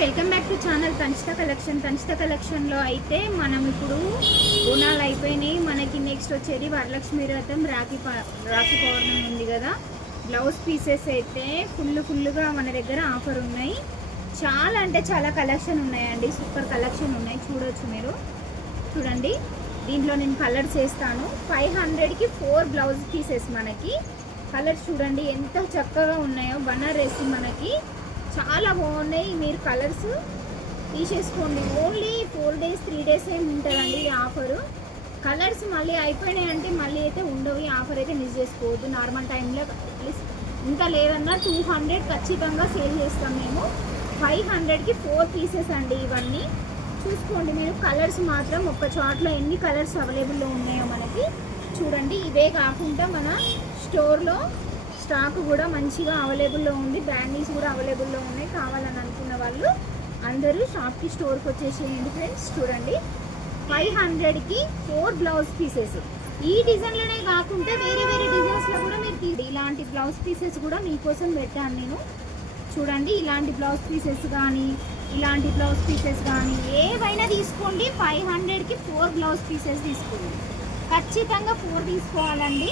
Welcome back to channel కంచిత కలెక్షన్లో అయితే మనం ఇప్పుడు బోనాలు అయిపోయినాయి. మనకి నెక్స్ట్ వచ్చేది వరలక్ష్మి వ్రతం, రాఖీ పౌర్ణమి ఉంది కదా. బ్లౌజ్ పీసెస్ అయితే ఫుల్గా మన దగ్గర ఆఫర్ ఉన్నాయి. చాలా అంటే చాలా కలెక్షన్ ఉన్నాయండి, సూపర్ కలెక్షన్ ఉన్నాయి. చూడొచ్చు మీరు, చూడండి. దీంట్లో నేను కలర్స్ వేస్తాను. 500కి 4 బ్లౌజ్ పీసెస్. మనకి కలర్స్ చూడండి ఎంత చక్కగా ఉన్నాయో. బనారసి మనకి చాలా బాగున్నాయి. మీరు కలర్స్ తీసేసుకోండి. ఓన్లీ 4 days 3 days ఏమి ఉంటుందండి ఈ ఆఫరు. కలర్స్ మళ్ళీ అయిపోయినాయి అంటే మళ్ళీ అయితే ఉండవు. ఈ ఆఫర్ అయితే మిస్ చేసుకోవద్దు. నార్మల్ టైంలో అట్లీస్ట్ ఇంత లేదన్నా 200 ఖచ్చితంగా సేల్ చేస్తాం మేము. 500కి 4 పీసెస్ అండి ఇవన్నీ. చూసుకోండి మీరు. కలర్స్ మాత్రం ఒక్క చాట్లో ఎన్ని కలర్స్ అవైలబుల్లో ఉన్నాయో మనకి చూడండి. ఇవే కాకుండా మన స్టోర్లో స్టాక్ కూడా మంచిగా అవైలబుల్లో ఉంది. బ్రాండీస్ కూడా అవైలబుల్లో ఉన్నాయి. కావాలని అనుకున్న వాళ్ళు అందరూ షాప్కి స్టోర్కి వచ్చేసేయండి ఫ్రెండ్స్. చూడండి 500కి 4 బ్లౌజ్ పీసెస్. ఈ డిజైన్లోనే కాకుండా వేరే డిజైన్స్లో కూడా మీరు ఇలాంటి బ్లౌజ్ పీసెస్ కూడా మీకోసం పెట్టాను నేను. చూడండి ఇలాంటి బ్లౌజ్ పీసెస్ కానీ ఇలాంటి బ్లౌజ్ పీసెస్ కానీ ఏవైనా తీసుకోండి. 500కి 4 బ్లౌజ్ పీసెస్ తీసుకోండి. ఖచ్చితంగా 4 తీసుకోవాలండి.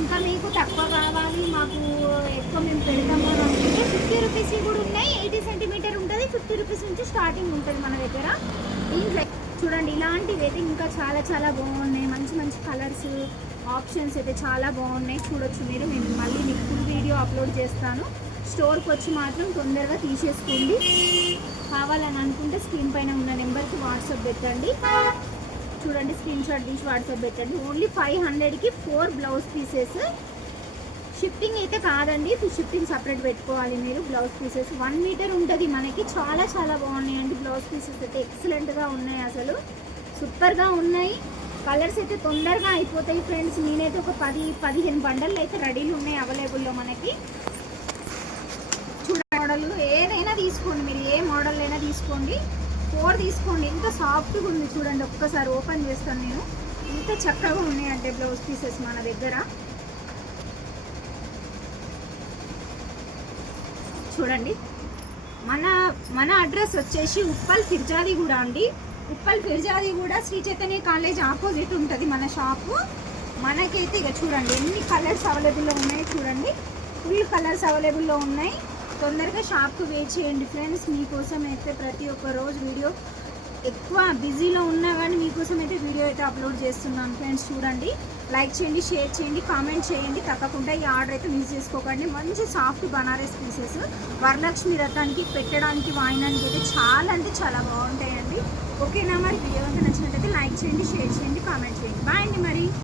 ఇంకా మీకు తక్కువ కావాలి, మాకు ఎక్కువ మేము పెడతాము అని అనుకుంటే 50 రూపీస్ కూడా ఉన్నాయి. 80 సెంటీమీటర్ ఉంటుంది. 50 రూపీస్ నుంచి స్టార్టింగ్ ఉంటుంది మన దగ్గర. దీంట్లో చూడండి ఇలాంటివి అయితే ఇంకా చాలా బాగున్నాయి. మంచి కలర్స్ ఆప్షన్స్ అయితే చాలా బాగున్నాయి. చూడొచ్చు మీరు. నేను మళ్ళీ మీకు ఫుల్ వీడియో అప్లోడ్ చేస్తాను. స్టోర్కి వచ్చి మాత్రం తొందరగా తీసేసుకోండి. కావాలని అనుకుంటే స్క్రీన్ పైన ఉన్న నెంబర్కి వాట్సాప్ పెట్టండి. చూడండి స్క్రీన్ షాట్ తీసి వాట్సాప్ పెట్టండి. ఓన్లీ 500కి 4 బ్లౌజ్ పీసెస్. షిప్పింగ్ అయితే కాదండి, షిప్పింగ్ సపరేట్ పెట్టుకోవాలి మీరు. బ్లౌజ్ పీసెస్ 1 మీటర్ ఉంటుంది మనకి. చాలా బాగున్నాయండి బ్లౌజ్ పీసెస్ అయితే. ఎక్సలెంట్గా ఉన్నాయి, అసలు సూపర్గా ఉన్నాయి. కలర్స్ అయితే తొందరగా అయిపోతాయి ఫ్రెండ్స్. నేనైతే ఒక 10-15 బండలు అయితే రెడీలు ఉన్నాయి అవైలబుల్లో మనకి. మోడల్ ఏదైనా తీసుకోండి మీరు, ఏ మోడల్ అయినా తీసుకోండి. 4 తీసుకోండి. ఎంత సాఫ్ట్గా ఉంది చూడండి. ఒక్కసారి ఓపెన్ చేస్తాను నేను. ఎంత చక్కగా ఉన్నాయంటే బ్లౌజ్ పీసెస్ మన దగ్గర. చూడండి మన అడ్రస్ వచ్చేసి ఉప్పల్ ఫిర్జాదిగూడ అండి. ఉప్పల్ ఫిర్జాదిగూడ శ్రీ చైతన్య కాలేజ్ ఆపోజిట్ ఉంటుంది మన షాపు. మనకైతే ఇక చూడండి ఎన్ని కలర్స్ అవైలబుల్లో ఉన్నాయి. చూడండి ఫుల్ కలర్స్ అవైలబుల్లో ఉన్నాయి. తొందరగా షాప్కు వెయిట్ చేయండి ఫ్రెండ్స్. మీకోసం అయితే ప్రతి ఒక్క రోజు వీడియో, ఎక్కువ బిజీలో ఉన్నా కానీ మీకోసం అయితే వీడియో అయితే అప్లోడ్ చేస్తున్నాను ఫ్రెండ్స్. చూడండి, లైక్ చేయండి, షేర్ చేయండి, కామెంట్ చేయండి. తప్పకుండా ఈ ఆర్డర్ అయితే మిస్ చేసుకోకండి. మంచి సాఫ్ట్ బనారస్ పీసెస్ వరలక్ష్మి వ్రతానికి పెట్టడానికి, వాయినానికి అయితే చాలా అంటే చాలా బాగుంటాయండి. ఓకేనా మరి? వీడియో కనుక నచ్చినట్లయితే లైక్ చేయండి, షేర్ చేయండి, కామెంట్ చేయండి. బాయ్ అండి మరి.